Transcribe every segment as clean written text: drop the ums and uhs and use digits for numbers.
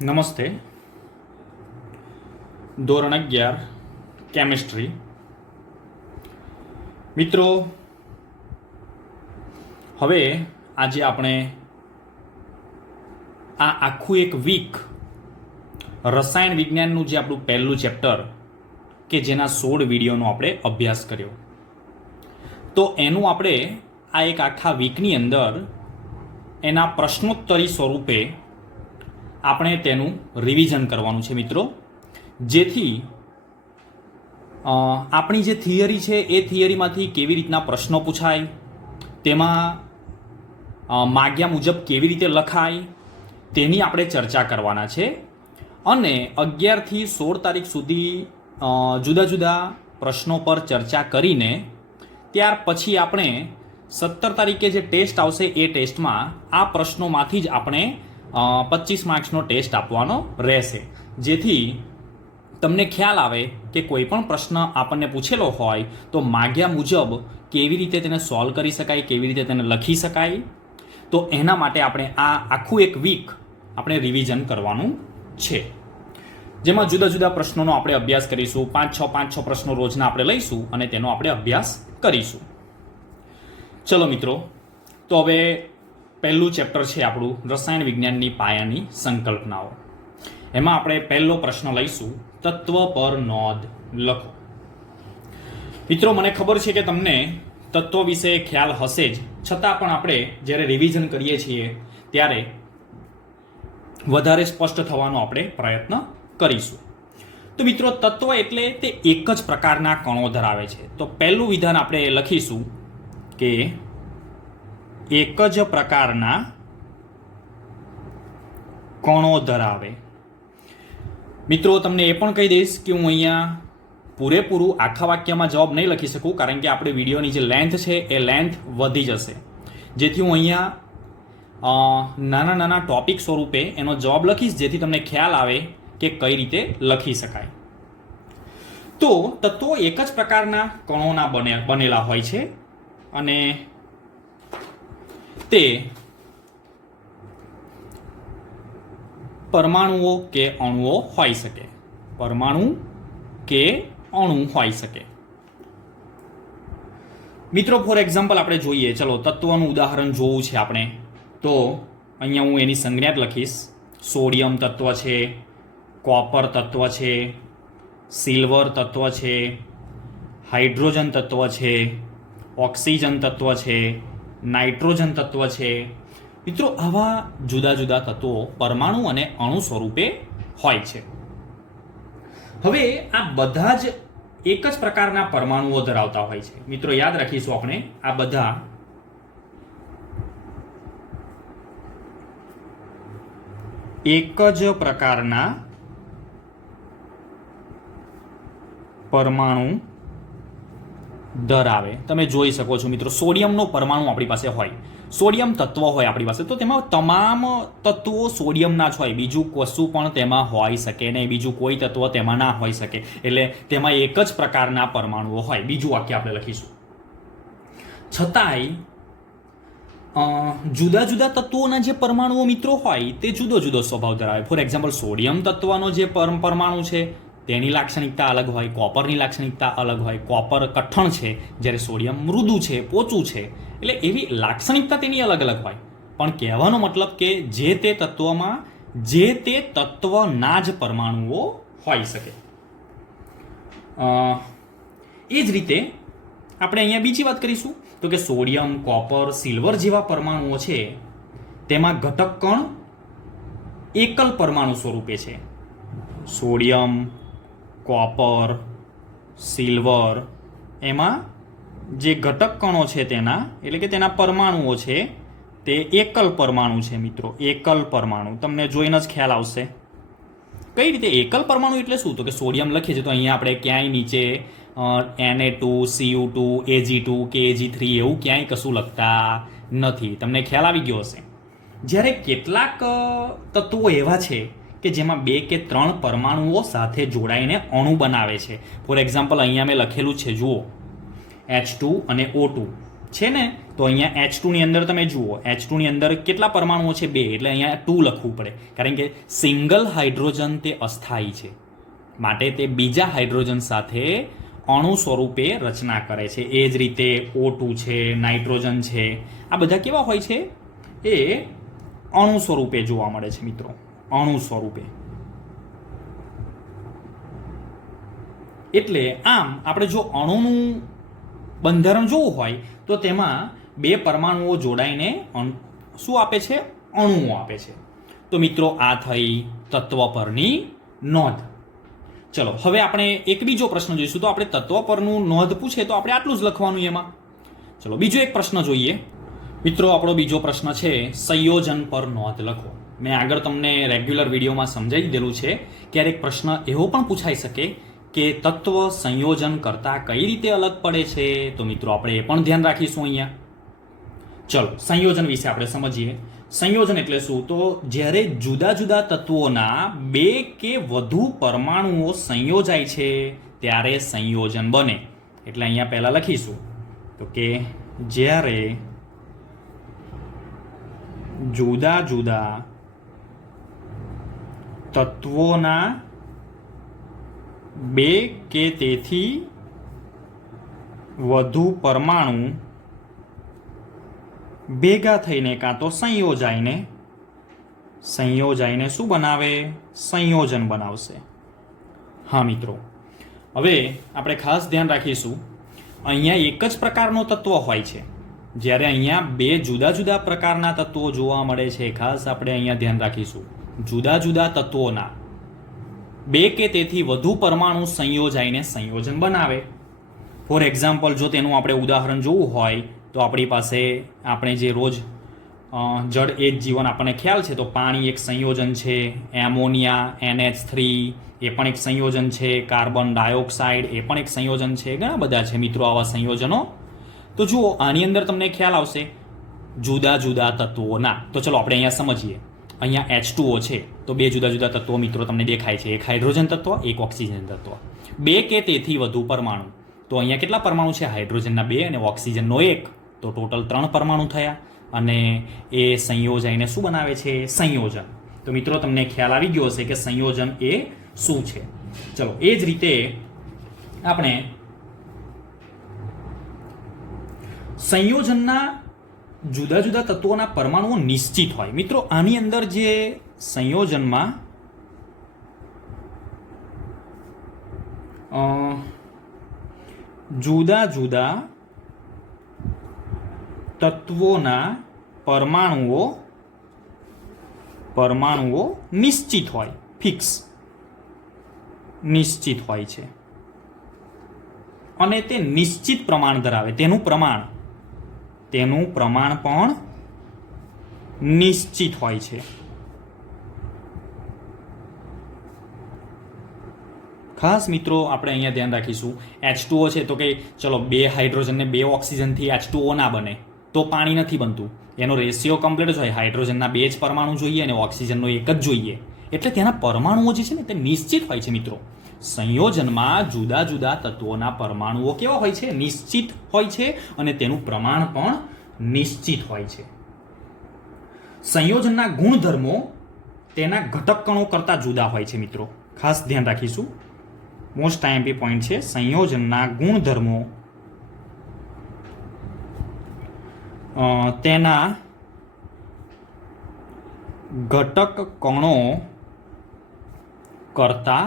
નમસ્તે. ધોરણ 11 કેમિસ્ટ્રી. મિત્રો, હવે આજે આપણે આ આખું એક વીક રસાયણ વિજ્ઞાનનું જે આપણું પહેલું ચેપ્ટર કે જેના 16 વિડીયોનો આપણે અભ્યાસ કર્યો, તો એનું આપણે આ એક આખા વીકની અંદર એના પ્રશ્નોત્તરી સ્વરૂપે આપણે તેનું રિવિઝન કરવાનું છે મિત્રો, જેથી આપણી જે થિયરી છે એ થિયરીમાંથી કેવી રીતના પ્રશ્નો પૂછાય, તેમાં માગ્યા મુજબ કેવી રીતે લખાય તેની આપણે ચર્ચા કરવાના છે. અને 11 થી 16 તારીખ સુધી જુદા જુદા પ્રશ્નો પર ચર્ચા કરીને ત્યાર પછી આપણે 17 તારીખે જે ટેસ્ટ આવશે એ ટેસ્ટમાં આ પ્રશ્નોમાંથી જ આપણે 25 માર્ક્સનો ટેસ્ટ આપવાનો રહેશે, જેથી તમને ખ્યાલ આવે કે કોઈ પણ પ્રશ્ન આપણને પૂછેલો હોય તો માગ્યા મુજબ કેવી રીતે તેને સોલ્વ કરી શકાય, કેવી રીતે તેને લખી શકાય. તો એના માટે આપણે આ આખું એક વીક આપણે રિવિઝન કરવાનું છે, જેમાં જુદા જુદા પ્રશ્નોનો આપણે અભ્યાસ કરીશું. 5-6 પ્રશ્નો રોજના આપણે લઈશું અને તેનો આપણે અભ્યાસ કરીશું. ચલો મિત્રો, તો હવે પહેલું ચેપ્ટર છે આપણું રસાયણ વિજ્ઞાનની પાયાની સંકલ્પનાઓ. એમાં આપણે પહેલો પ્રશ્ન લઈશું, તત્વ પર નોંધ લખો. મિત્રો, મને ખબર છે કે તમને તત્વ વિશે ખ્યાલ હશે જ, છતાં પણ આપણે જ્યારે રિવિઝન કરીએ છીએ ત્યારે વધારે સ્પષ્ટ થવાનો આપણે પ્રયત્ન કરીશું. તો મિત્રો, તત્વ એટલે તે એક જ પ્રકારના કણો ધરાવે છે. તો પહેલું વિધાન આપણે લખીશું કે એક જ પ્રકારના કણો ધરાવે. મિત્રો, તમને એ પણ કહી દઈશ કે હું અહીંયા પૂરેપૂરું આખા વાક્યમાં જવાબ નહીં લખી શકું, કારણ કે આપણે વિડીયોની જે લેન્થ છે એ લેન્થ વધી જશે, જેથી હું અહીંયા નાના નાના ટોપિક સ્વરૂપે એનો જવાબ લખીશ, જેથી તમને ખ્યાલ આવે કે કઈ રીતે લખી શકાય. તો તત્વો એક જ પ્રકારના કણોના બનેલા હોય છે અને તે પરમાણુઓ કે અણુઓ હોઈ શકે. પરમાણુ કે અણુ હોઈ શકે. મિત્રો, ફોર એક્ઝામ્પલ આપણે જોઈએ, ચલો તત્વનું ઉદાહરણ જોવું છે આપણે, તો અહીંયા હું એની સંજ્ઞા જ લખીશ. સોડિયમ તત્વ છે, કોપર તત્વ છે, સિલ્વર તત્વ છે, હાઇડ્રોજન તત્વ છે, ઓક્સિજન તત્વ છે, નાઇટ્રોજન તત્વ છે. મિત્રો, આવા જુદા જુદા તત્વો પરમાણુ અને અણુ સ્વરૂપે હોય છે. હવે આ બધા જ એક જ પ્રકારના પરમાણુઓ ધરાવતા હોય છે. મિત્રો, યાદ રાખીશું આપણે, આ બધા એક જ પ્રકારના પરમાણુ ધરાવે. તમે જોઈ શકો છો મિત્રો, સોડિયમનો પરમાણુ આપણી પાસે હોય, સોડિયમ તત્વ હોય આપણી પાસે, તો તેમાં તમામ તત્વો સોડિયમના જ હોય, બીજું કશું પણ તેમાં હોઈ શકે નહીં, બીજું કોઈ તત્વ તેમાં ના હોઈ શકે. એટલે તેમાં એક જ પ્રકારના પરમાણુઓ હોય. બીજું વાક્ય આપણે લખીશું, છતાંય જુદા જુદા તત્વોના જે પરમાણુઓ મિત્રો હોય તે જુદો જુદો સ્વભાવ ધરાવે. ફોર એક્ઝામ્પલ, સોડિયમ તત્વનો જે પરમાણુ છે તેની લાક્ષણિકતા અલગ હોય, કોપરની લાક્ષણિકતા અલગ હોય. કોપર કઠણ છે, જ્યારે સોડિયમ મૃદુ છે, પોચું છે. એટલે એવી લાક્ષણિકતા તેની અલગ અલગ હોય. પણ કહેવાનો મતલબ કે જે તે તત્વમાં જે તે તત્વના જ પરમાણુઓ હોઈ શકે. એ જ રીતે આપણે અહીંયા બીજી વાત કરીશું, તો કે સોડિયમ, કોપર, સિલ્વર જેવા પરમાણુઓ છે તેમાં ઘટક કણ એકલ પરમાણુ સ્વરૂપે છે. સોડિયમ, કોપર, સિલ્વર, એમાં જે ઘટક કણો છે તેના, એટલે કે તેના પરમાણુઓ છે તે એકલ પરમાણુ છે. મિત્રો, એકલ પરમાણુ તમને જોઈને જ ખ્યાલ આવશે. કઈ રીતે એકલ પરમાણુ એટલે શું? તો કે સોડિયમ લખીએ છીએ તો અહીંયા આપણે ક્યાંય નીચે Na2, Cu2, Ag2 કે Ag3 એવું ક્યાંય કશું લખતા નથી. તમને ખ્યાલ આવી ગયો હશે. જ્યારે કેટલાક તત્વો એવા છે કે જેમાં 2 કે 3 પરમાણુઓ સાથે જોડાઈને અણુ બનાવે છે. ફોર એક્ઝામ્પલ, અહીંયા મેં લખેલું છે, જુઓ, H2 અને O2 છે ને, તો અહીંયા H2 ની અંદર તમે જુઓ, H2 ની અંદર કેટલા પરમાણુઓ છે? 2, એટલે અહીંયા 2 લખવું પડે, કારણ કે સિંગલ હાઇડ્રોજન તે અસ્થાયી છે, માટે તે બીજા હાઇડ્રોજન સાથે અણુ સ્વરૂપે રચના કરે છે. એ જ રીતે O2 છે, નાઇટ્રોજન છે, આ બધા કેવા હોય છે? એ અણુ સ્વરૂપે જોવા મળે છે મિત્રો, અણુ સ્વરૂપે. એટલે આમ આપણે જો અણુનું બંધારણ જોવું હોય તો તેમાં 2 પરમાણુઓ જોડાઈને શું આપે છે? અણુઓ આપે છે. તો મિત્રો આ થઈ તત્વ પરની નોંધ. ચલો હવે આપણે એક બીજો પ્રશ્ન જોઈશું. તો આપણે તત્વ પરનું નોંધ પૂછે તો આપણે આટલું જ લખવાનું એમાં. ચલો બીજો એક પ્રશ્ન જોઈએ મિત્રો. આપણો બીજો પ્રશ્ન છે સંયોજન પર નોંધ લખો. મેં આગળ તમને રેગ્યુલર વિડીયોમાં સમજાવી દીધેલું છે. ક્યારેક પ્રશ્ન એવો પણ પૂછાઈ શકે કે તત્વ સંયોજન કરતાં કઈ રીતે અલગ પડે છે? તો મિત્રો આપણે એ પણ ધ્યાન રાખીશું અહીંયા. ચલો સંયોજન વિશે આપણે સમજીએ. સંયોજન એટલે શું? તો જ્યારે જુદા જુદા તત્વોના 2 કે વધુ પરમાણુઓ સંયોજાય છે ત્યારે સંયોજન બને. એટલે અહીંયા પહેલા લખીશું તો કે જ્યારે જુદા જુદા તત્વોના 2 કે તેથી વધુ પરમાણુ ભેગા થઈને કાં તો સંયોજાઈને શું બનાવે? સંયોજન બનાવશે. હા મિત્રો, હવે આપણે ખાસ ધ્યાન રાખીશું, અહીંયા એક જ પ્રકારનો તત્વ હોય છે, જ્યારે અહીંયા 2 જુદા જુદા પ્રકારના તત્વો જોવા મળે છે. ખાસ આપણે અહીંયા ધ્યાન રાખીશું, જુદા જુદા તત્વોના 2 કે તેથી વધુ પરમાણુ સંયોજાઈને સંયોજન બનાવે. ફોર એક્ઝામ્પલ, જો તેનું આપણે ઉદાહરણ જોવું હોય તો આપણી પાસે આપણે જે રોજ જળ એ જ જીવન આપણને ખ્યાલ છે, તો પાણી એક સંયોજન છે, એમોનિયા NH3 એ પણ એક સંયોજન છે, કાર્બન ડાયોક્સાઇડ એ પણ એક સંયોજન છે. ઘણા બધા છે મિત્રો આવા સંયોજનો. તો જુઓ આની અંદર તમને ખ્યાલ આવશે જુદા જુદા તત્વોના. તો ચલો આપણે અહીંયા સમજીએ. અહીંયા H2O છે, તો 2 જુદા જુદા તત્વો મિત્રો તમને દેખાય છે. એક હાઇડ્રોજન તત્વ, એક ઓક્સિજન તત્વ. 2 કે તેથી વધુ પરમાણુ. તો અહીંયા કેટલા પરમાણુ છે? હાઇડ્રોજનના 2 અને ઓક્સિજનનો 1, તો ટોટલ 3 પરમાણુ થયા. અને એ સંયોજાઈને શું બનાવે છે? સંયોજન. તો મિત્રો તમને ખ્યાલ આવી ગયો હશે કે સંયોજન એ શું છે. ચલો એ જ રીતે આપણે સંયોજનના જુદા જુદા તત્વોના પરમાણુઓ નિશ્ચિત હોય. મિત્રો આની અંદર જે સંયોજનમાં જુદા જુદા તત્વોના પરમાણુઓ નિશ્ચિત હોય, ફિક્સ નિશ્ચિત હોય છે. અને તે નિશ્ચિત પ્રમાણ ધરાવે. તેનું પ્રમાણ પણ નિશ્ચિત હોય છે. ખાસ મિત્રો આપણે અહીંયા ધ્યાન રાખીશું, H2O છે તો કે ચલો 2 હાઇડ્રોજન ને 2 ઓક્સિજનથી H2O ના બને તો પાણી નથી બનતું. એનો રેશિયો કમ્પ્લીટ જ હોય. હાઇડ્રોજનના 2 જ પરમાણુ જોઈએ અને ઓક્સિજનનો 1 જ જોઈએ. એટલે તેના પરમાણુઓ જે છે ને તે નિશ્ચિત હોય છે મિત્રો. સંયોજનમાં જુદા જુદા તત્વોના પરમાણુઓ કેવા હોય છે? નિશ્ચિત હોય છે અને તેનું પ્રમાણ પણ નિશ્ચિત હોય છે. સંયોજનના ગુણધર્મો તેના ઘટક કણો કરતાં જુદા હોય છે મિત્રો. ખાસ ધ્યાન રાખીશું, મોસ્ટ આઈએમપી પોઈન્ટ છે. સંયોજનના ગુણધર્મો તેના ઘટક કણો કરતાં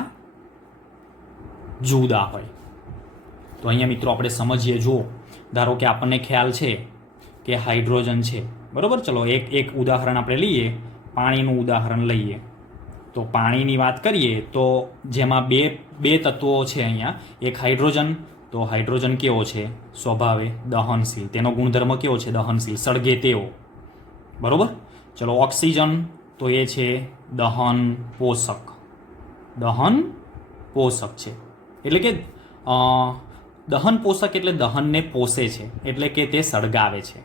જુદા હોય. તો અહીંયા મિત્રો આપણે સમજીએ. જુઓ, ધારો કે આપણને ખ્યાલ છે કે હાઇડ્રોજન છે, બરોબર. ચલો એક ઉદાહરણ આપણે લઈએ, પાણીનું ઉદાહરણ લઈએ. તો પાણીની વાત કરીએ તો જેમાં બે તત્વો છે અહીંયા. એક હાઇડ્રોજન, તો હાઇડ્રોજન કેવો છે? સ્વભાવે દહનશીલ. તેનો ગુણધર્મ કેવો છે? દહનશીલ, સળગે તેવો, બરોબર. ચલો ઓક્સિજન, તો એ છે દહન પોષક છે. એટલે કે દહન પોષક એટલે દહનને પોષે છે, એટલે કે તે સળગાવે છે.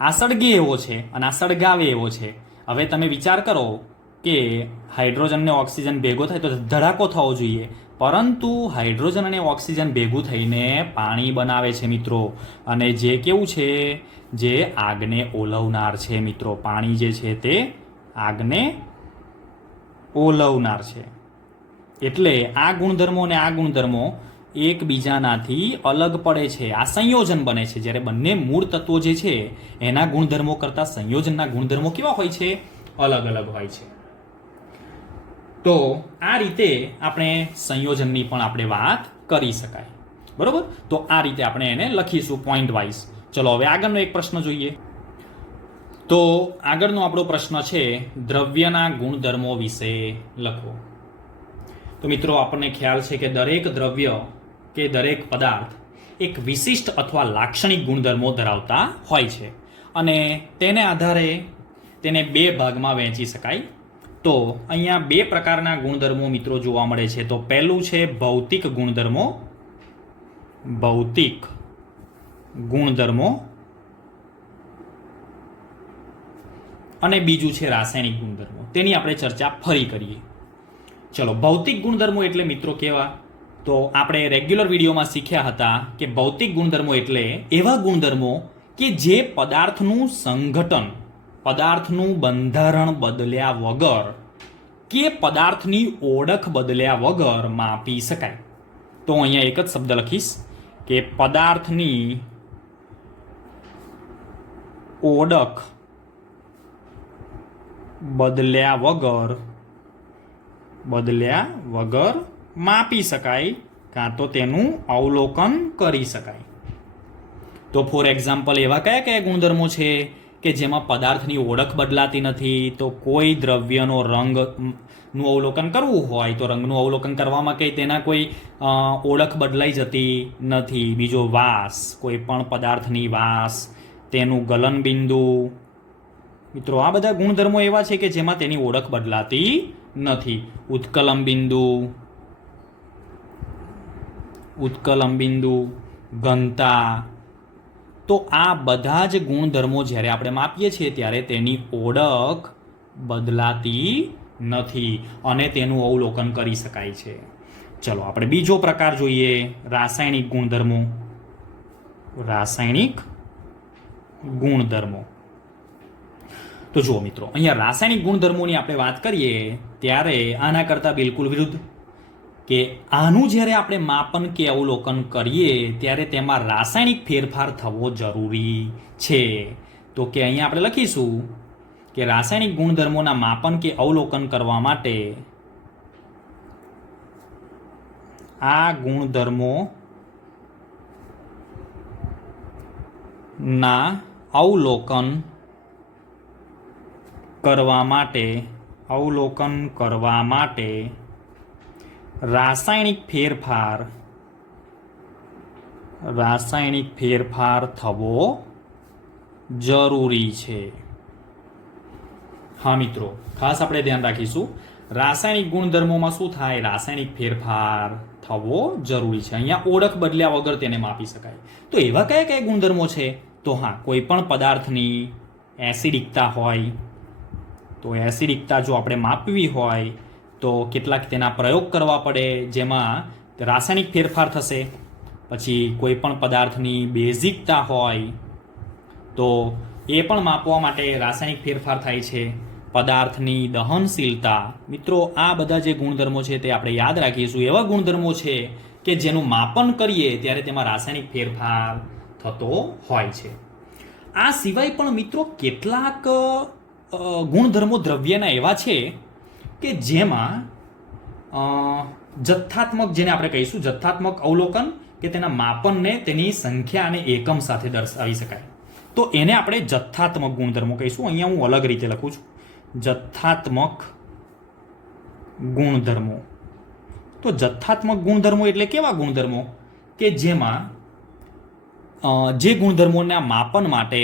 આ સળગે એવો છે અને આ સળગાવે એવો છે. હવે તમે વિચાર કરો કે હાઇડ્રોજન ને ઓક્સિજન ભેગો થાય તો ધડાકો થવો જોઈએ, પરંતુ હાઇડ્રોજન અને ઓક્સિજન ભેગું થઈને પાણી બનાવે છે મિત્રો. અને જે કેવું છે, જે આગને ઓલવનાર છે મિત્રો. પાણી જે છે તે આગને ઓલવનાર છે. એટલે આ ગુણધર્મો અને આ ગુણધર્મો એકબીજાનાથી અલગ પડે છે. આ સંયોજન બને છે. જ્યારે બંને મૂળ તત્વો જે છે એના ગુણધર્મો કરતાં સંયોજનના ગુણધર્મો કેવા હોય છે? અલગ અલગ હોય છે. તો આ રીતે આપણે સંયોજનની પણ આપણે વાત કરી શકાય. બરોબર? તો આ રીતે આપણે એને લખીશું પોઈન્ટ વાઇઝ. ચલો હવે આગળનો એક પ્રશ્ન જોઈએ. તો આગળનો આપણો પ્રશ્ન છે દ્રવ્યના ગુણધર્મો વિશે લખો. તો મિત્રો આપણને ખ્યાલ છે કે દરેક દ્રવ્ય કે દરેક પદાર્થ એક વિશિષ્ટ અથવા લાક્ષણિક ગુણધર્મો ધરાવતા હોય છે અને તેને આધારે તેને બે ભાગમાં વહેંચી શકાય. તો અહીંયા બે પ્રકારના ગુણધર્મો મિત્રો જોવા મળે છે. તો પહેલું છે ભૌતિક ગુણધર્મો. ભૌતિક ગુણધર્મો અને બીજું છે રાસાયણિક ગુણધર્મો. તેની આપણે ચર્ચા ફરી કરીએ. ચલો, ભૌતિક ગુણધર્મો એટલે મિત્રો કેવા? તો આપણે રેગ્યુલર વિડીયોમાં શીખ્યા હતા કે ભૌતિક ગુણધર્મો એટલે એવા ગુણધર્મો કે જે પદાર્થનું સંઘટન, પદાર્થનું બંધારણ બદલ્યા વગર કે પદાર્થની ઓળખ બદલ્યા વગર માપી શકાય. તો અહીંયા એક જ શબ્દ લખીશ કે પદાર્થની ઓળખ બદલ્યા વગર માપી શકાય કાં તો તેનું અવલોકન કરી શકાય. તો ફોર એક્ઝામ્પલ એવા કયા કયા ગુણધર્મો છે કે જેમાં પદાર્થની ઓળખ બદલાતી નથી? તો કોઈ દ્રવ્યનો રંગનું અવલોકન કરવું હોય તો રંગનું અવલોકન કરવામાં કંઈ તેના કોઈ ઓળખ બદલાઈ જતી નથી. બીજો વાસ, કોઈ પણ પદાર્થની વાસ, તેનું ગલનબિંદુ. મિત્રો આ બધા ગુણધર્મો એવા છે કે જેમાં તેની ઓળખ બદલાતી નથી. ઉત્કલમ બિંદુ, ઘનતા. તો આ બધા જ ગુણધર્મો જ્યારે આપણે માપીએ છીએ ત્યારે તેની ઓળખ બદલાતી નથી અને તેનું અવલોકન કરી શકાય છે. ચલો આપણે બીજો પ્રકાર જોઈએ, રાસાયણિક ગુણધર્મો. રાસાયણિક ગુણધર્મો. તો જુઓ મિત્રો, અહીંયા રાસાયણિક ગુણધર્મોની આપણે વાત કરીએ ત્યારે આના કરતાં બિલકુલ વિરુદ્ધ, કે આનું જ્યારે આપણે માપન કે અવલોકન કરીએ ત્યારે તેમાં રાસાયણિક ફેરફાર થવો જરૂરી છે. તો કે અહીંયા આપણે લખીશું કે રાસાયણિક ગુણધર્મોના માપન કે અવલોકન કરવા માટે આ ગુણધર્મો ના અવલોકન કરવા માટે રાસાયણિક ફેરફાર થવો જરૂરી છે. હા મિત્રો, ખાસ આપણે ધ્યાન રાખીશું, રાસાયણિક ગુણધર્મોમાં શું થાય? રાસાયણિક ફેરફાર થવો જરૂરી છે. અહીંયા ઓળખ બદલ્યા વગર તેને માપી શકાય. તો એવા કયા કયા ગુણધર્મો છે? તો હા, કોઈ પણ પદાર્થની એસિડિકતા હોય, તો એસિડિકતા જો આપણે માપવી હોય તો કેટલાક તેના પ્રયોગ કરવા પડે જેમાં રાસાયણિક ફેરફાર થશે. પછી કોઈ પણ પદાર્થની બેઝિકતા હોય તો એ પણ માપવા માટે રાસાયણિક ફેરફાર થાય છે. પદાર્થની દહનશીલતા. મિત્રો આ બધા જે ગુણધર્મો છે તે આપણે યાદ રાખીશું. એવા ગુણધર્મો છે કે જેનું માપન કરીએ ત્યારે તેમાં રાસાયણિક ફેરફાર થતો હોય છે. આ સિવાય પણ મિત્રો કેટલાક ગુણધર્મો દ્રવ્યના એવા છે કે જેમાં જથ્થાત્મક, જેને આપણે કહીશું જથ્થાત્મક અવલોકન, કે તેના માપનને તેની સંખ્યા અને એકમ સાથે દર્શાવી શકાય. તો એને આપણે જથ્થાત્મક ગુણધર્મો કહીશું. અહીંયા હું અલગ રીતે લખું છું, જથ્થાત્મક ગુણધર્મો. તો જથ્થાત્મક ગુણધર્મો એટલે કેવા ગુણધર્મો કે જેમાં જે ગુણધર્મોના માપન માટે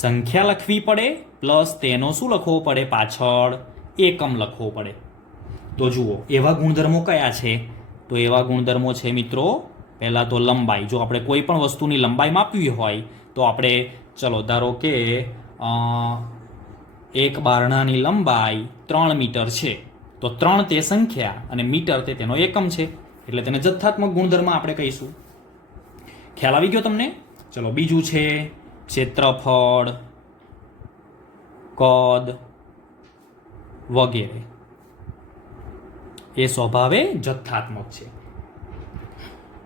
સંખ્યા લખવી પડે પ્લસ તેનો શું લખવો પડે? પાછળ એકમ લખવો પડે. તો જુઓ એવા ગુણધર્મો કયા છે? તો એવા ગુણધર્મો છે મિત્રો, પહેલાં તો લંબાઈ. જો આપણે કોઈ પણ વસ્તુની લંબાઈ માપવી હોય તો આપણે ચલો ધારો કે એક બારણાની લંબાઈ 3 મીટર છે, તો 3 તે સંખ્યા અને મીટર તે તેનો એકમ છે, એટલે તેને જથ્થાત્મક ગુણધર્મ આપણે કહીશું. ખ્યાલ આવી ગયો તમને? ચલો બીજું છે ક્ષેત્રફળ, કદ વગેરે, એ સ્વભાવે જથ્થાત્મક છે.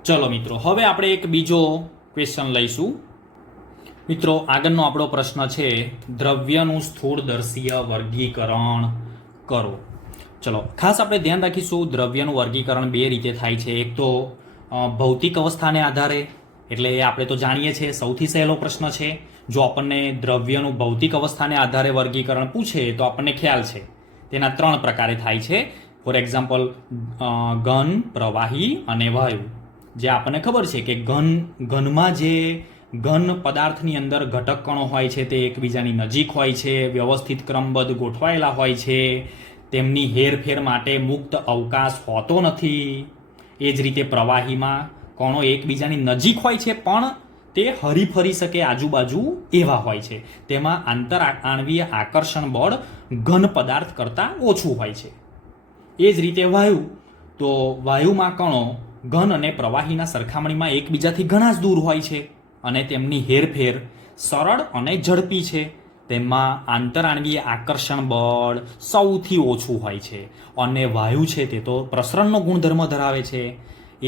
ચલો મિત્રો, હવે આપણે એક બીજો ક્વેશ્ચન લઈશું. મિત્રો, આગળનો આપણો પ્રશ્ન છે દ્રવ્યનું સ્થૂળદર્શીય વર્ગીકરણ કરો. ચલો, ખાસ આપણે ધ્યાન રાખીશું દ્રવ્યનું વર્ગીકરણ બે રીતે થાય છે. એક તો ભૌતિક અવસ્થાને આધારે, એટલે એ આપણે તો જાણીએ છીએ, સૌથી સહેલો પ્રશ્ન છે. જો આપણને દ્રવ્યનું ભૌતિક અવસ્થાને આધારે વર્ગીકરણ પૂછે તો આપણને ખ્યાલ છે તેના 3 પ્રકારે થાય છે. ફોર એક્ઝામ્પલ, ઘન, પ્રવાહી અને વાયુ. જે આપણને ખબર છે કે ઘનમાં જે ઘન પદાર્થની અંદર ઘટક કણો હોય છે તે એકબીજાની નજીક હોય છે, વ્યવસ્થિત ક્રમબદ્ધ ગોઠવાયેલા હોય છે, તેમની હેરફેર માટે મુક્ત અવકાશ હોતો નથી. એ જ રીતે પ્રવાહીમાં કણો એકબીજાની નજીક હોય છે પણ તે હરીફરી શકે આજુબાજુ એવા હોય છે. તેમાં આંતર આણવીય આકર્ષણ બળ ઘન પદાર્થ કરતાં ઓછું હોય છે. એ જ રીતે વાયુ, તો વાયુમાં કણો ઘન અને પ્રવાહીના સરખામણીમાં એકબીજાથી ઘણા જ દૂર હોય છે અને તેમની હેરફેર સરળ અને ઝડપી છે. તેમાં આંતરાણવીય આકર્ષણ બળ સૌથી ઓછું હોય છે. અને વાયુ છે તે તો પ્રસરણનો ગુણધર્મ ધરાવે છે.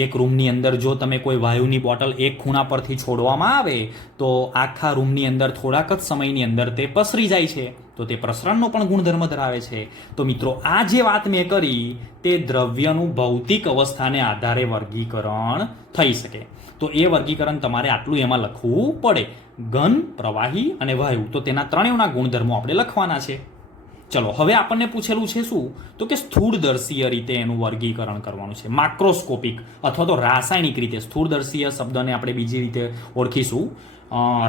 એક રૂમની અંદર જો તમે કોઈ વાયુની બોટલ એક ખૂણા પરથી છોડવામાં આવે તો આખા રૂમની અંદર થોડાક જ સમયની અંદર તે પસરી જાય છે. તો તે પ્રસરણનો પણ ગુણધર્મ ધરાવે છે. તો મિત્રો, આ જે વાત મેં કરી તે દ્રવ્યનું ભૌતિક અવસ્થાને આધારે વર્ગીકરણ થઈ શકે. તો એ વર્ગીકરણ તમારે આટલું એમાં લખવું પડે. ઘન, પ્રવાહી અને વાયુ, તો તેના ત્રણેયના ગુણધર્મો આપણે લખવાના છે. ચલો, હવે આપણને પૂછેલું છે શું? તો કે સ્થૂળદર્શીય રીતે એનું વર્ગીકરણ કરવાનું છે. માક્રોસ્કોપિક અથવા તો રાસાયણિક રીતે. સ્થૂળદર્શીય શબ્દને આપણે બીજી રીતે ઓળખીશું.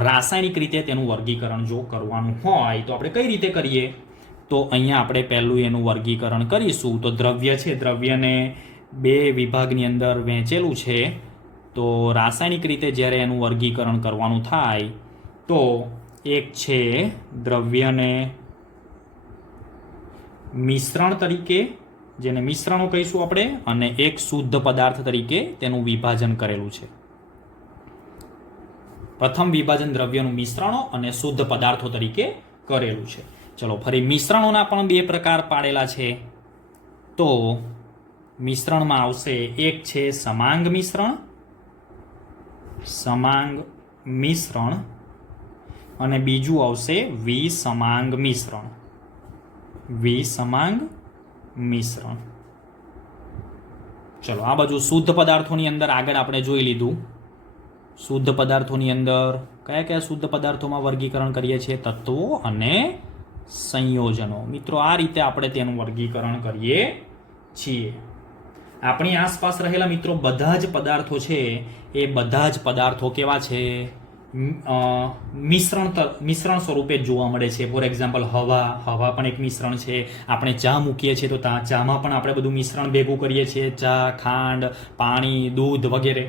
રાસાયણિક રીતે તેનું વર્ગીકરણ જો કરવાનું હોય તો આપણે કઈ રીતે કરીએ? તો અહીંયા આપણે પહેલું એનું વર્ગીકરણ કરીશું. તો દ્રવ્ય છે, દ્રવ્યને 2 વિભાગની અંદર વહેંચેલું છે. તો રાસાયણિક રીતે જ્યારે એનું વર્ગીકરણ કરવાનું થાય તો એક છે દ્રવ્યને મિશ્રણ તરીકે, જેને મિશ્રણો કહીશું આપણે, અને એક શુદ્ધ પદાર્થ તરીકે તેનું વિભાજન કરેલું છે. પ્રથમ વિભાજન દ્રવ્યનું મિશ્રણો અને શુદ્ધ પદાર્થો તરીકે કરેલું છે. ચલો, ફરી મિશ્રણોના પણ 2 પ્રકાર પાડેલા છે. તો મિશ્રણમાં આવશે એક છે સમાંગ મિશ્રણ અને બીજું આવશે વિસમાંગ મિશ્રણ. ચલો, આ બાજુ શુદ્ધ પદાર્થોની અંદર આગળ આપણે જોઈ લીધું. શુદ્ધ પદાર્થોની અંદર કયા કયા શુદ્ધ પદાર્થોમાં વર્ગીકરણ કરીએ છીએ? તત્વો અને સંયોજનો. મિત્રો, આ રીતે આપણે તેનું વર્ગીકરણ કરીએ છીએ. આપણી આસપાસ રહેલા મિત્રો બધા જ પદાર્થો છે એ બધા જ પદાર્થો કેવા છે? મિશ્રણ સ્વરૂપે જ જોવા મળે છે. ફોર એક્ઝામ્પલ, હવા પણ એક મિશ્રણ છે. આપણે ચા મૂકીએ છીએ તો ચામાં પણ આપણે બધું મિશ્રણ ભેગું કરીએ છીએ. ચા, ખાંડ, પાણી, દૂધ વગેરે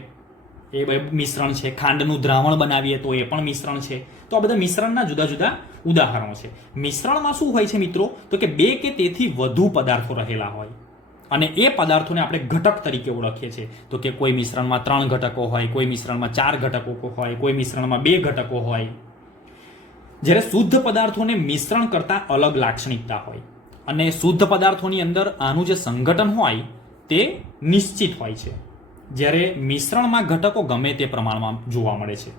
એ મિશ્રણ છે. ખાંડનું દ્રાવણ બનાવીએ તો એ પણ મિશ્રણ છે. તો આ બધા મિશ્રણના જુદા જુદા ઉદાહરણો છે. મિશ્રણમાં શું હોય છે મિત્રો? તો કે 2 કે તેથી વધુ પદાર્થો રહેલા હોય અને એ પદાર્થોને આપણે ઘટક તરીકે ઓળખીએ છીએ. તો કે કોઈ મિશ્રણમાં 3 ઘટકો હોય, કોઈ મિશ્રણમાં 4 ઘટકો હોય, કોઈ મિશ્રણમાં 2 ઘટકો હોય. જ્યારે શુદ્ધ પદાર્થોને મિશ્રણ કરતાં અલગ લાક્ષણિકતા હોય અને શુદ્ધ પદાર્થોની અંદર આનું જે સંગઠન હોય તે નિશ્ચિત હોય છે. જ્યારે મિશ્રણમાં ઘટકો ગમે તે પ્રમાણમાં જોવા મળે છે.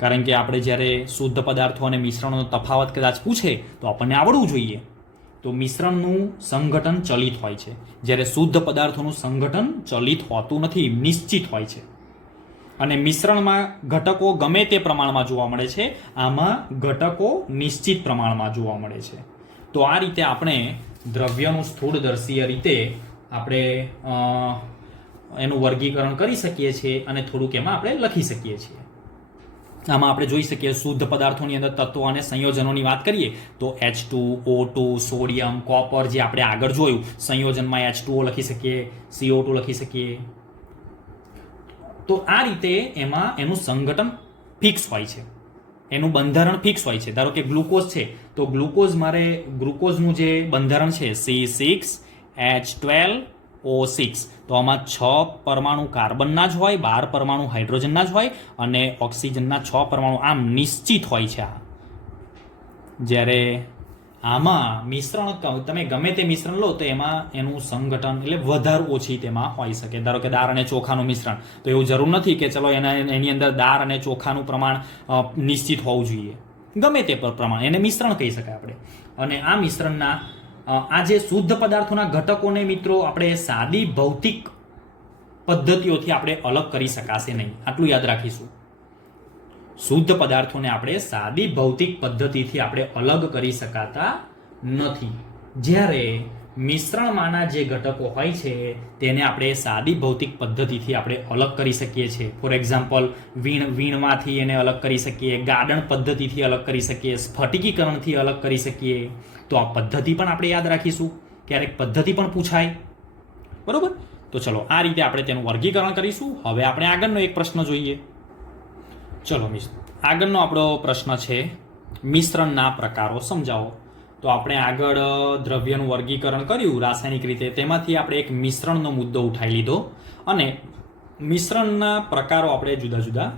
કારણ કે આપણે જ્યારે શુદ્ધ પદાર્થો અને મિશ્રણનો તફાવત કદાચ પૂછે તો આપણને આવડવું જોઈએ. તો મિશ્રણનું સંગઠન ચલિત હોય છે, જ્યારે શુદ્ધ પદાર્થોનું સંગઠન ચલિત હોતું નથી, નિશ્ચિત હોય છે. અને મિશ્રણમાં ઘટકો ગમે તે પ્રમાણમાં જોવા મળે છે, આમાં ઘટકો નિશ્ચિત પ્રમાણમાં જોવા મળે છે. તો આ રીતે આપણે દ્રવ્યનું સ્થૂળદર્શીય રીતે આપણે એનું વર્ગીકરણ કરી શકીએ છીએ અને થોડુંક એમાં આપણે લખી શકીએ છીએ. આમાં આપણે જોઈ શકીએ શુદ્ધ પદાર્થોની અંદર તત્વો અને સંયોજનોની વાત કરીએ તો H2O2 સોડિયમ કોપર જે આપણે આગળ જોયું, સંયોજનમાં H2O લખી શકીએ, CO2 લખી શકીએ. તો આ રીતે એમાં એનું સંગઠન ફિક્સ હોય છે, એનું બંધારણ ફિક્સ હોય છે. ધારો કે ગ્લુકોઝ છે તો ગ્લુકોઝનું જે બંધારણ છે C6 H12O6. તો આમાં 6 પરમાણુ કાર્બનના જ હોય, 12 પરમાણુ હાઇડ્રોજનના જ હોય અને ઓક્સિજનના 6 પરમાણુ આમ નિશ્ચિત હોય છે આ. જ્યારે આમાં મિશ્રણ તમે ગમે તે મિશ્રણ લો તો એમાં એનું સંગઠન એટલે વધારે ઓછી તેમાં હોઈ શકે. ધારો કે દાળ અને ચોખાનું મિશ્રણ, તો એવું જરૂર નથી કે ચલો એની અંદર દાળ અને ચોખાનું પ્રમાણ નિશ્ચિત હોવું જોઈએ. ગમે તે પ્રમાણ એને મિશ્રણ કહી શકાય આપણે. અને આ મિશ્રણના આ જે શુદ્ધ પદાર્થોના ઘટકોને મિત્રો આપણે સાદી ભૌતિક પદ્ધતિઓથી આપણે અલગ કરી શકાશે નહીં. આટલું યાદ રાખીશું. શુદ્ધ પદાર્થોને આપણે સાદી ભૌતિક પદ્ધતિથી આપણે અલગ કરી શકાતા નથી. જ્યારે મિશ્રણમાંના જે ઘટકો હોય છે તેને આપણે સાદી ભૌતિક પદ્ધતિથી આપણે અલગ કરી શકીએ છીએ. ફોર એક્ઝામ્પલ વીણમાંથી એને અલગ કરી શકીએ, ગાળણ પદ્ધતિથી અલગ કરી શકીએ, સ્ફટિકીકરણથી અલગ કરી શકીએ. તો આ પદ્ધતિ પણ આપણે યાદ રાખીશું. ક્યારેક પદ્ધતિ પણ પૂછાય. બરોબર? તો ચલો આ રીતે આપણે તેનું વર્ગીકરણ કરીશું. હવે આપણે આગળનો એક પ્રશ્ન જોઈએ. ચલો આગળનો આપણો પ્રશ્ન છે મિશ્રણના પ્રકારો સમજાવો. તો આપણે આગળ દ્રવ્યનું વર્ગીકરણ કર્યું રાસાયણિક રીતે, તેમાંથી આપણે એક મિશ્રણનો મુદ્દો ઉઠાવી લીધો અને મિશ્રણના પ્રકારો આપણે જુદા જુદા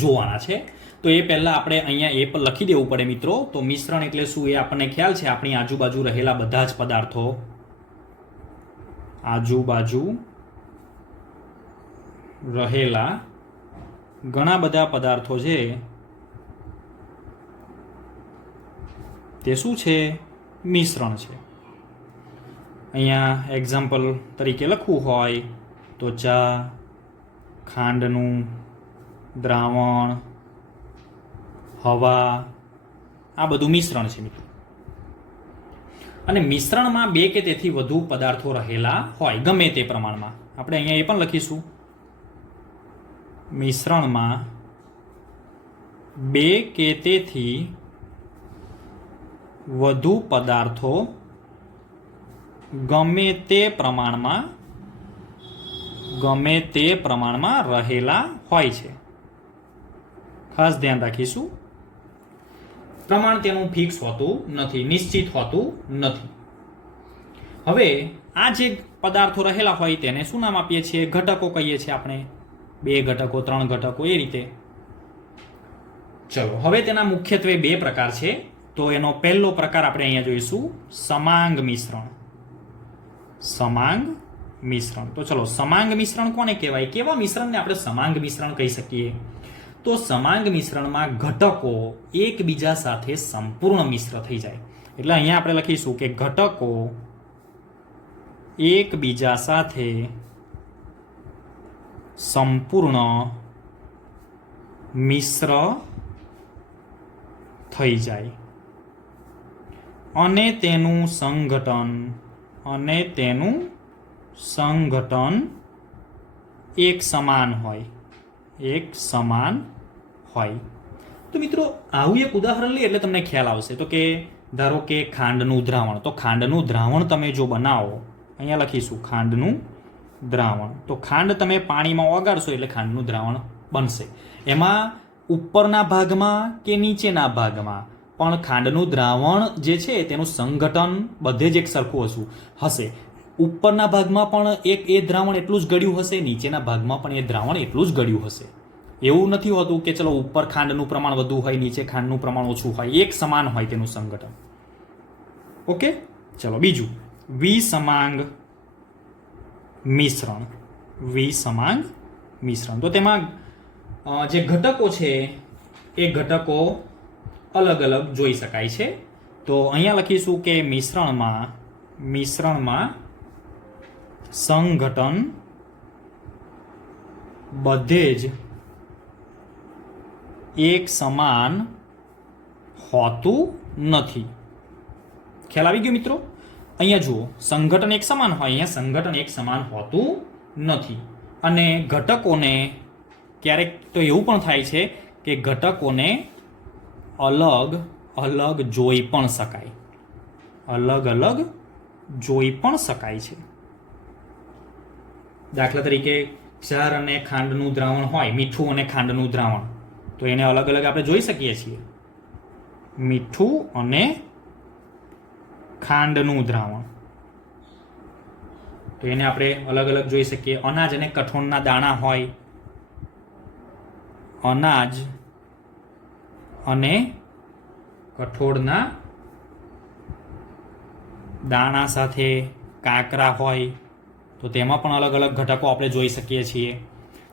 જોવાના છે. તો એ પહેલાં આપણે અહીંયા એ પણ લખી દેવું પડે મિત્રો. તો મિશ્રણ એટલે શું એ આપણને ખ્યાલ છે. આપણી આજુબાજુ રહેલા બધા જ પદાર્થો, આજુબાજુ રહેલા ઘણા બધા પદાર્થો છે તે શું છે? મિશ્રણ છે. અહીંયા એક્ઝામ્પલ તરીકે લખવું હોય તો ચા, ખાંડનું દ્રાવણ, હવા, આ બધું મિશ્રણ છે મિત્રો. અને મિશ્રણમાં 2 કે તેથી વધુ પદાર્થો રહેલા હોય ગમે તે પ્રમાણમાં. આપણે અહીંયા એ પણ લખીશું, મિશ્રણમાં 2 કે તેથી વધુ પદાર્થો ગમે તે પ્રમાણમાં રહેલા હોય છે. ખાસ ધ્યાન રાખીશું, પ્રમાણ તેનું ફિક્સ હોતું નથી, નિશ્ચિત હોતું નથી. હવે આ જે પદાર્થો રહેલા હોય તેને શું નામ આપીએ છીએ? ઘટકો કહીએ છીએ આપણે. 2 ઘટકો, 3 ઘટકો, એ રીતે. ચલો હવે તેના મુખ્યત્વે 2 પ્રકાર છે. તો એનો પહેલો પ્રકાર આપણે અહીંયા જોઈશું, સમાંગ મિશ્રણ. સમાંગ મિશ્રણ. તો ચલો સમાંગ મિશ્રણ કોને કહેવાય? કેવા મિશ્રણને આપણે સમાંગ મિશ્રણ કહી શકીએ? તો સમાંગ મિશ્રણમાં ઘટકો એકબીજા સાથે સંપૂર્ણ મિશ્ર થઈ જાય. એટલે અહીંયા આપણે લખીશું કે ઘટકો એકબીજા સાથે સંપૂર્ણ મિશ્ર થઈ જાય અને તેનું સંઘટન એક સમાન હોય. તો મિત્રો આવું એક ઉદાહરણ લઈએ એટલે તમને ખ્યાલ આવશે. તો કે ધારો કે ખાંડનું દ્રાવણ. તો ખાંડનું દ્રાવણ તમે જો બનાવો, અહીંયા લખીશું ખાંડનું દ્રાવણ. તો ખાંડ તમે પાણીમાં ઓગાળશો એટલે ખાંડનું દ્રાવણ બનશે. એમાં ઉપરના ભાગમાં કે નીચેના ભાગમાં પણ ખાંડનું દ્રાવણ જે છે તેનું સંઘટન બધે જ એક સરખું હશે. ઉપરના ભાગમાં પણ એ દ્રાવણ એટલું જ ગળ્યું હશે, નીચેના ભાગમાં પણ એ દ્રાવણ એટલું જ ગળ્યું હશે. એવું નથી હોતું કે ચલો ઉપર ખાંડનું પ્રમાણ વધુ હોય, નીચે ખાંડનું પ્રમાણ ઓછું હોય. એક સમાન હોય તેનું સંઘટન. ઓકે, ચલો બીજું, વિસમાંગ મિશ્રણ. તો તેમાં જે ઘટકો છે એ ઘટકો અલગ અલગ જોઈ શકાય છે. તો અહીંયા લખીશું કે મિશ્રણમાં સંઘટન બધે જ એક સમાન હોતું નથી. ખ્યાલ આવી ગયો મિત્રો? અહીંયા જુઓ, સંઘટન એક સમાન હોય, અહીંયા સંઘટન એક સમાન હોતું નથી. અને ઘટકોને ક્યારેક તો એવું પણ થાય છે કે ઘટકોને અલગ અલગ જોઈ પણ શકાય. છે. દાખલા તરીકે ક્ષાર અને ખાંડનું દ્રાવણ હોય, મીઠું અને ખાંડનું દ્રાવણ, તો એને અલગ અલગ આપણે જોઈ શકીએ છીએ. મીઠું અને ખાંડનું દ્રાવણ. તો એને આપણે અલગ અલગ જોઈ શકીએ. અનાજ અને કઠોળના દાણા હોય, અનાજ અને કઠોળના દાણા સાથે કાંકરા હોય તો તેમાં પણ અલગ અલગ ઘટકો આપણે જોઈ શકીએ છીએ.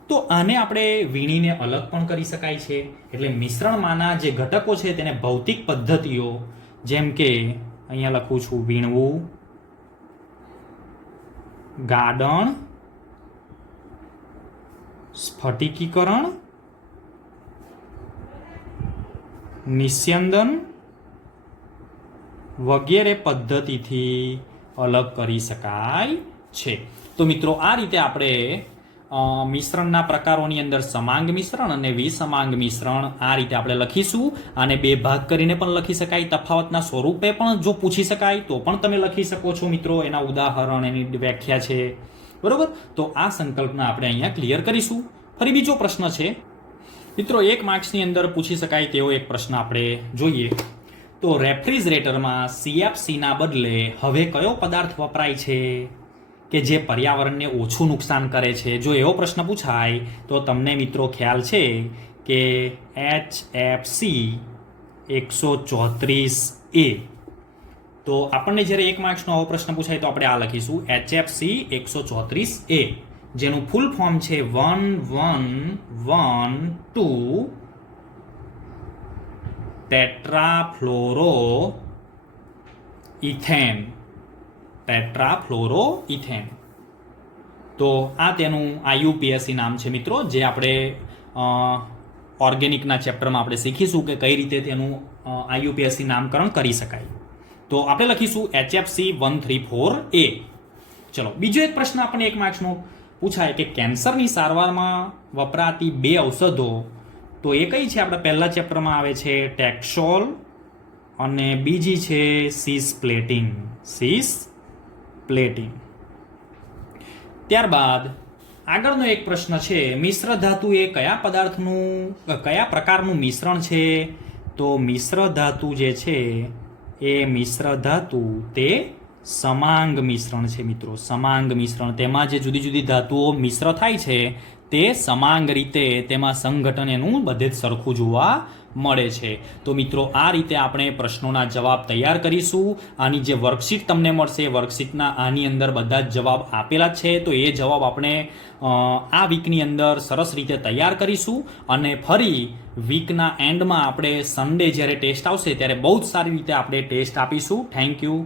તો આને આપણે વીણીને અલગ પણ કરી શકાય છે. એટલે મિશ્રણમાંના જે ઘટકો છે તેને ભૌતિક પદ્ધતિઓ, જેમ કે અહીંયા લખું છું વીણવું, ગાળણ, સ્ફટિકીકરણ, નિસ્યંદન વગેરે પદ્ધતિથી અલગ કરી શકાય છે. તો મિત્રો આ રીતે આપણે મિશ્રણના પ્રકારોની અંદર સમાંગ મિશ્રણ અને વિસમાંગ મિશ્રણ આ રીતે આપણે લખીશું. આને 2 ભાગ કરીને પણ લખી શકાય. તફાવતના સ્વરૂપે પણ જો પૂછી શકાય તો પણ તમે લખી શકો છો મિત્રો. એના ઉદાહરણ, એની વ્યાખ્યા છે, બરોબર. તો આ સંકલ્પના આપણે અહીંયા ક્લિયર કરીશું. ફરી બીજો પ્રશ્ન છે મિત્રો, 1 માર્ક્સની અંદર પૂછી શકાય તેવો એક પ્રશ્ન આપણે જોઈએ. તો રેફ્રિજરેટરમાં CFCના બદલે હવે કયો પદાર્થ વપરાય છે કે જે પર્યાવરણને ઓછું નુકસાન કરે છે? જો એવો પ્રશ્ન પૂછાય તો તમને મિત્રો ખ્યાલ છે કે HFC 134A. તો આપણને જ્યારે 1 માર્ક્સનો આવો પ્રશ્ન પૂછાય તો આપણે આ લખીશું HFC 134A, જેનું ફૂલ ફોર્મ છે 1112 ટેટ્રાફ્લોરોઇથેન. ટેટ્રાફ્લોરોઇથેન. તો આ તેનું IUPAC નામ છે મિત્રો, જે આપણે ઓર્ગેનિકના ચેપ્ટરમાં આપણે શીખીશું કે કઈ રીતે તેનું IUPAC નામકરણ કરી શકાય. તો આપણે લખીશું HFC 134A. ચલો, બીજો એક પ્રશ્ન આપણને 1 માર્ક્સનો પૂછાય કે કેન્સરની સારવારમાં વપરાતી 2 ઔષધો, તો એ કઈ છે? આપણે પહેલા ચેપ્ટરમાં આવે છે ટેક્સોલ અને બીજી છે સિસ્પ્લેટિન. ત્યારબાદ આગળનો એક પ્રશ્ન છે, મિશ્ર ધાતુ એ કયા પ્રકારનું મિશ્રણ છે? તો મિશ્ર ધાતુ જે છે એ મિશ્ર ધાતુ તે સમાંગ મિશ્રણ છે મિત્રો. સમાંગ મિશ્રણ, તેમાં જે જુદી જુદી ધાતુઓ મિશ્ર થાય છે તે સમાંગ રીતે તેમાં સંઘટન એનું બધે જ સરખું જોવા મળે છે. તો મિત્રો આ રીતે આપણે પ્રશ્નોના જવાબ તૈયાર કરીશું. આની જે વર્કશીટ તમને મળશે, વર્કશીટના આની અંદર બધા જ જવાબ આપેલા છે. તો એ જવાબ આપણે આ વીકની અંદર સરસ રીતે તૈયાર કરીશું અને ફરી વીકના એન્ડમાં આપણે સન્ડે જ્યારે ટેસ્ટ આવશે ત્યારે બહુ જ સારી રીતે આપણે ટેસ્ટ આપીશું. Thank you.